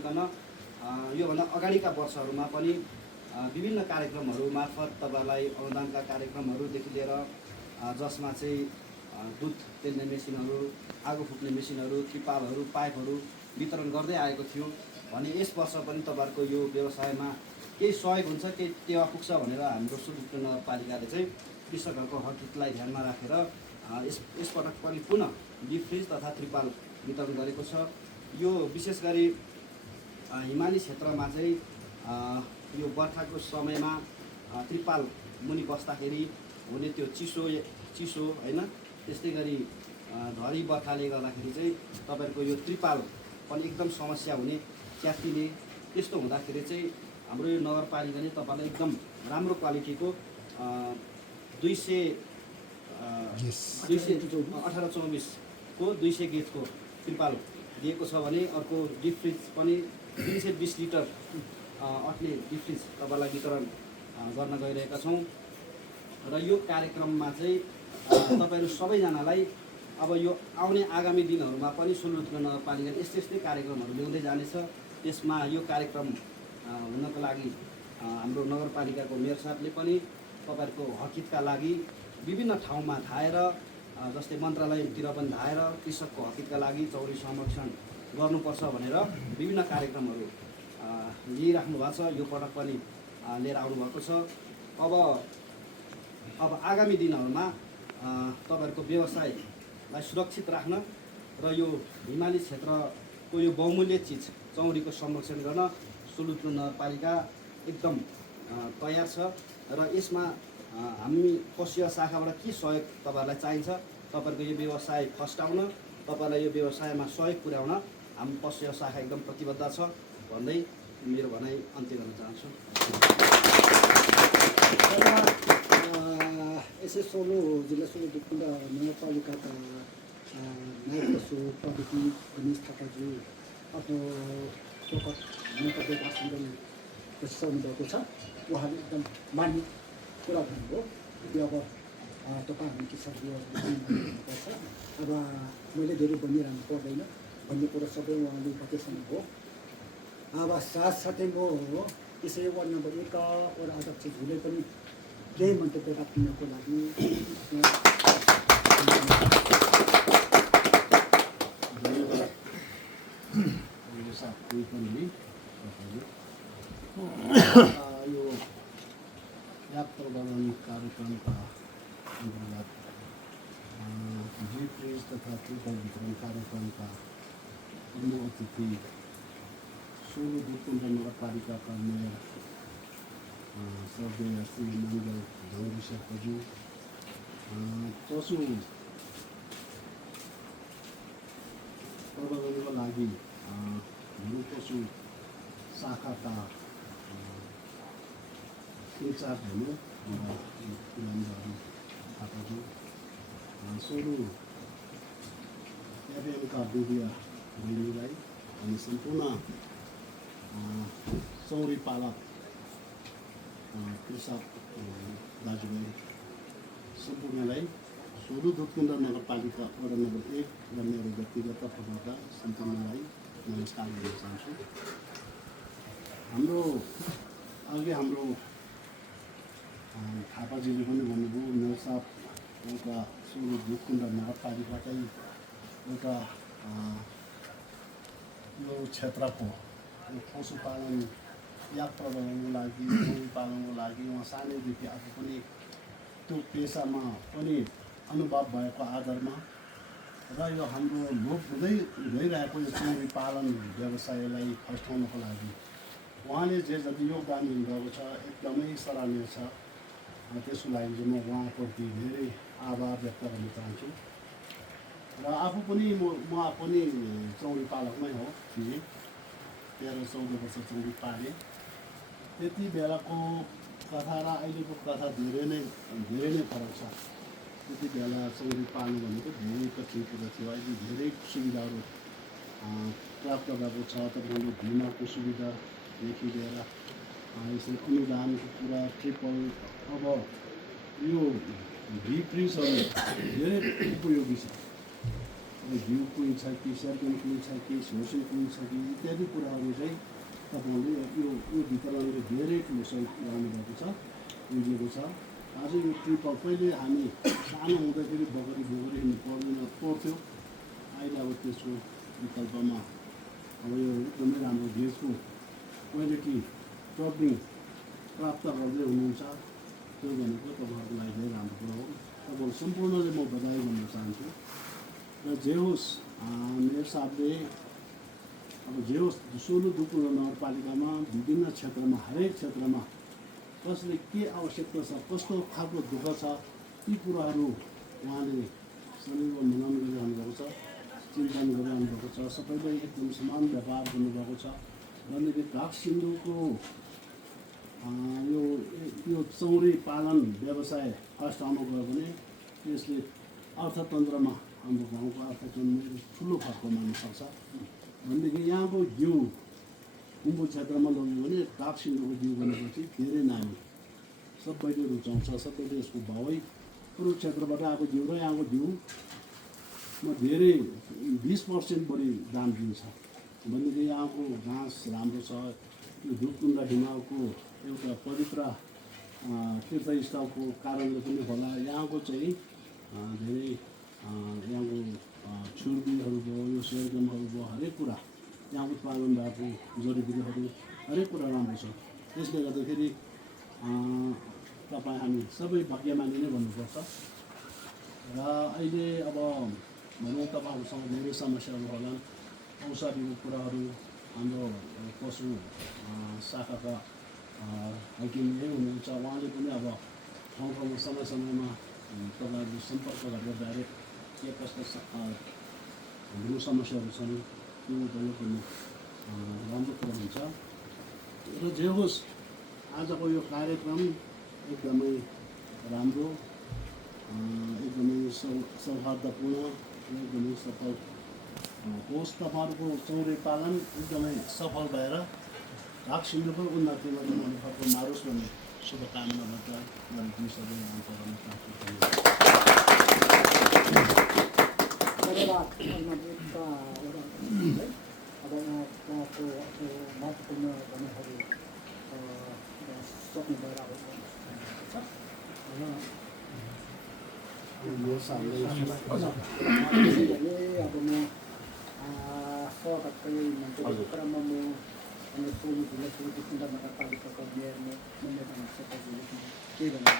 नभइकन योभन्दा अगाडिका वर्षहरूमा पनि विभिन्न कार्यक्रमहरू मार्फत तपाईँहरूलाई अनुदानका कार्यक्रमहरूदेखि लिएर जसमा चाहिँ दुध पेल्ने मेसिनहरू, आगो फुक्ने मेसिनहरू, त्रिपालहरू, पाइपहरू वितरण गर्दै आएको थियो भने यस वर्ष पनि तपाईँहरूको यो व्यवसायमा केही सहयोग हुन्छ, केही टेवा पुग्छ भनेर हाम्रो सुदूर नगरपालिकाले चाहिँ कृषकहरूको हकहितलाई ध्यानमा राखेर यसपटक पनि पुनः डिप फ्रिज तथा त्रिपाल वितरण गरेको छ। यो विशेष गरी हिमाली क्षेत्रमा चाहिँ यो बर्खाको समयमा त्रिपाल मुनि बस्दाखेरि हुने त्यो चिसो होइन, त्यस्तै गरी झरी बर्खाले गर्दाखेरि चाहिँ तपाईँहरूको यो त्रिपाल पनि एकदम समस्या हुने, च्यातिने, त्यस्तो हुँदाखेरि चाहिँ हाम्रो यो नगरपालिकाले तपाईँलाई एकदम राम्रो क्वालिटीको 1824 को 200 गेजको त्रिपाल दिएको छ भने अर्को डिप फ्रिज पनि 320 लिटर अट्ने डिप फ्रिज तपाईँलाई वितरण गर्न गइरहेका छौँ। र यो कार्यक्रममा चाहिँ तपाईँहरू सबैजनालाई अब यो आउने आगामी दिनहरूमा पनि सोलुखुम्बु नगरपालिकाले यस्तै कार्यक्रमहरू ल्याउँदै जानेछ। त्यसमा यो कार्यक्रम हुनको लागि हाम्रो नगरपालिकाको मेयर साहबले पनि तपाईँहरूको हकहितका लागि विभिन्न ठाउँमा धाएर, जस्तै मन्त्रालयतिर पनि धाएर कृषकको हकहितका लागि चौरी संरक्षण गर्नुपर्छ भनेर विभिन्न कार्यक्रमहरू लिइराख्नु भएको छ। यो पटक पनि लिएर आउनुभएको छ। अब आगामी दिनहरूमा तपाईँहरूको व्यवसायलाई सुरक्षित राख्न र यो हिमाली क्षेत्रको यो बहुमूल्य चिज चौरीको संरक्षण गर्न सोलुखुम्बु नगरपालिका एकदम तयार छ। र यसमा हामी पशु शाखाबाट के सहयोग तपाईँहरूलाई चाहिन्छ, तपाईँहरूको यो व्यवसाय फस्टाउन, तपाईँलाई यो व्यवसायमा सहयोग पुर्याउन हामी पशु शाखा एकदम प्रतिबद्ध छ भन्दै मेरो भनाइ अन्त्य गर्न चाहन्छु। एसएसओलो जिल्ला सोलुखुम्बु नगरपालिकाका नायक पशु प्रविधि गणेश थापाज्यू आफ्नो चोखत मन्तव्य भाषण गर्ने कोसिस गर्नुभएको छ। उहाँले एकदम मान्य कुरा भन्नुभयो। यो अब तपाईँ हामी किसान हुनुपर्छ, अब मैले धेरै भनिरहनु पर्दैन भन्ने कुरो सबै उहाँले बताइसक्नुभयो। अब साथसाथै म यसै वार्ड नम्बर 1 वडा अध्यक्ष ज्यूले पनि केही मन्तव्य राख्नको लागि यो यात्रा वर्णन कार्यक्रमका अन्तर्गत डिप फ्रिज तथा त्रिपाल वितरण कार्यक्रमका अन्य अतिथि सोलुखुम्बु नगरपालिकाका मेयर श्रद्धेय श्री मङ्गल ढङ्गी शेर्पाज्यू, पशु प्रबन्धनको लागि पशु शाखाका इन्चार्ज हुनु थापाज्यू, सोलु एफएमका दिव्य बहिनीलाई अनि सम्पूर्ण चौरी पालक कृषक दाजुभाइ सम्पूर्णलाई सोलुखुम्बु नगरपालिका वडा नम्बर 1 र मेरो व्यक्तिगत तर्फबाट सम्पूर्णलाई नमस्कार गर्न चाहन्छु। हाम्रो थापाजीले पनि भन्नुभयो, मेयर साहब एउटा सोलुखुम्बु नगरपालिकाकै एउटा यो क्षेत्रको पशुपालन यात्रा बनाउनको लागि, गौँ पाल्नको लागि उहाँ सानैदेखि आफू पनि त्यो पेसामा पनि अनुभव भएको आधारमा र यो हाम्रो लोप हुँदै गइरहेको यो चौरी पालन व्यवसायलाई फस्टाउनको लागि उहाँले जे जति योगदान दिनुभएको छ एकदमै सराहनीय छ। त्यसको लागि चाहिँ म उहाँप्रति धेरै आभार व्यक्त गर्न चाहन्छु। र आफू पनि म पनि चौरी पालक नै हो। 13-14 वर्ष चौरी पालेँ। त्यति बेलाको कथा र अहिलेको कथा धेरै नै फरक छ। त्यति बेला चौरी पाल्नु भनेको धेरै कठिन कुरा थियो। अहिले धेरै सुविधाहरू प्राप्त भएको छ। तपाईँले बिमाको सुविधादेखि लिएर यसरी अनुदानको कुरा, ट्रिपल, अब यो डिप फ्रिजहरू धेरै उपयोगी छ। घिउ कुहिन्छ कि स्यार्पन कुहिन्छ कि सोसिङ कुहिन्छ कि इत्यादि कुराहरू चाहिँ तपाईँहरूले यो वितरणले धेरै ठुलो सहयोग गर्नुभएको छ, बुझेको छ। आज यो ट्रिप पहिले हामी सानो हुँदाखेरि बगरी हिँड्नु पर्थ्यो। अहिले अब त्यसको विकल्पमा अब यो एकदमै राम्रो भेजको क्वालिटी टपिङ प्राप्त गर्दै हुनुहुन्छ। त्यो भनेको तपाईँहरूको लागि धेरै राम्रो कुरा हो। तपाईँहरू सम्पूर्णले म बधाई भन्न चाहन्छु। र जे होस् मेरो हिसाबले अब जे होस् सोलुखुम्बु नगरपालिकामा विभिन्न क्षेत्रमा हरेक क्षेत्रमा कसले के आवश्यकता छ, कस्तो खालको दुःख छ, ती कुराहरू उहाँले सदैव मनन गरिरहनु भएको छ, चिन्तन गरिरहनु भएको छ। सबैलाई एकदम समान व्यवहार गर्नुभएको छ। भनेदेखि ढाक सिन्धुको यो चौरी पालन व्यवसाय फर्स्ट आउनु गयो भने यसले अर्थतन्त्रमा हाम्रो गाउँको अर्थतन्त्र ठुलो फर्क मान्न सक्छ। भनेदेखि यहाँको घिउ कुम्बु क्षेत्रमा लग्यो भने ढाक सिन्धुको घिउ भनेपछि धेरै नामी सबैले रुचाउँछ, सबैले यसको भावै अरू क्षेत्रबाट आएको घिउ र यहाँको घिउमा धेरै 20% बढी दाम दिन्छ। भनेदेखि यहाँको घाँस राम्रो छ। यो धुपकुण्डा हिमालको एउटा पवित्र तीर्थस्थलको कारणले पनि होला यहाँको चाहिँ धेरै यहाँको छुर्पीहरू भयो, यो सेरगमहरू भयो, हरेक कुरा यहाँ उत्पादन भएको जडीबुटीहरू हरेक कुरा राम्रो छ। त्यसले गर्दाखेरि तपाईँ हामी सबै भाग्यमानी नै भन्नुपर्छ। र अहिले अब भनौँ तपाईँहरूसँग धेरै समस्याहरू होला, औषधिको कुराहरू हाम्रो पशु शाखाका हाकिम यही हुनुहुन्छ। उहाँले पनि अब ठाउँ ठाउँमा समय समयमा तपाईँहरूले सम्पर्क गरेर डाइरेक्ट के कस्ता ठुलो समस्याहरू छन् त्यो उपयोग गर्नु राम्रो कुरा हुन्छ। र जे होस् आजको यो कार्यक्रम एकदमै राम्रो, एकदमै सौहार्दपूर्ण, एकदमै सफल होस्। तपाईँहरूको चौरे पालन एकदमै सफल भएर ढाक सिन्धुको उन्नतिमा फर्क मारोस् भन्ने शुभकामना गर्छ। मैले सबै गर्न चाहन्छु। धन्यवाद। अब उहाँको महत्त्वपूर्ण भनाइहरू सक्नु भएर अब म स्वागतकै मन्त्री क्रममा म सोलु जिल्ला सोलुखुम्बु नगरपालिकाको मेयर केही भन्नु